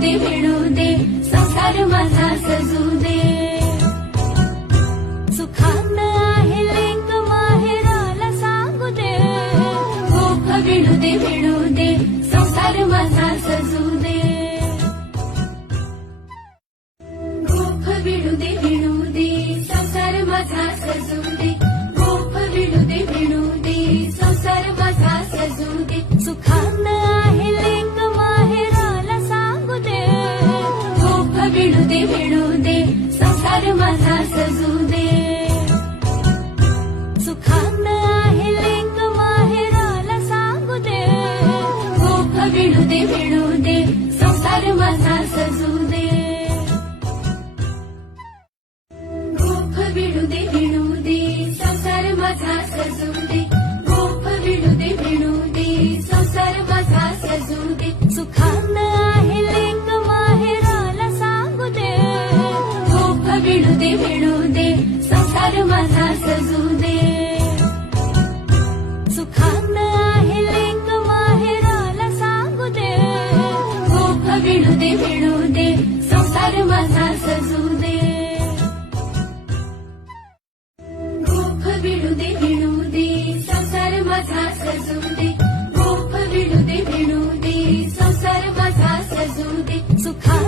दे मिळू दे, संसार माझा सजू दे. सुखांत आहे लेक माहेराला सांगू दे, गोख विणू दे मिळू दे, संसार माझा सजू दे. गोख विणू दे मिळू दे, संसार माझा सजू दे. गोख विणू दे मिळू दे, संसार माझा सजू दे. सुखांत आहे लेक माहेराला सांगू दे, गोख विणू दे मिळू दे, संसार माझा सजू दे. सुखांत आहे लेक माहेराला सांगू दे, गोख विणू दे मिळू दे, संसार माझा सजू दे. गोख विणू दे मिळू दे, संसार माझा सजू दे. गोख विणू दे मिळू दे, संसार माझा सजू दे. सुखांत आहे लेक माहेराला सांगू दे, गोख विणू दे मिळू दे, संसार माझा सजू दे. सुखांत आहे लेक माहेराला सांगू दे, गोख विणू दे मिळू दे, संसार माझा सजू दे. गोख विणू दे मिळू दे, संसार माझा सजू दे. गोख विणू दे मिळू दे, संसार माझा सजू दे. सुखांत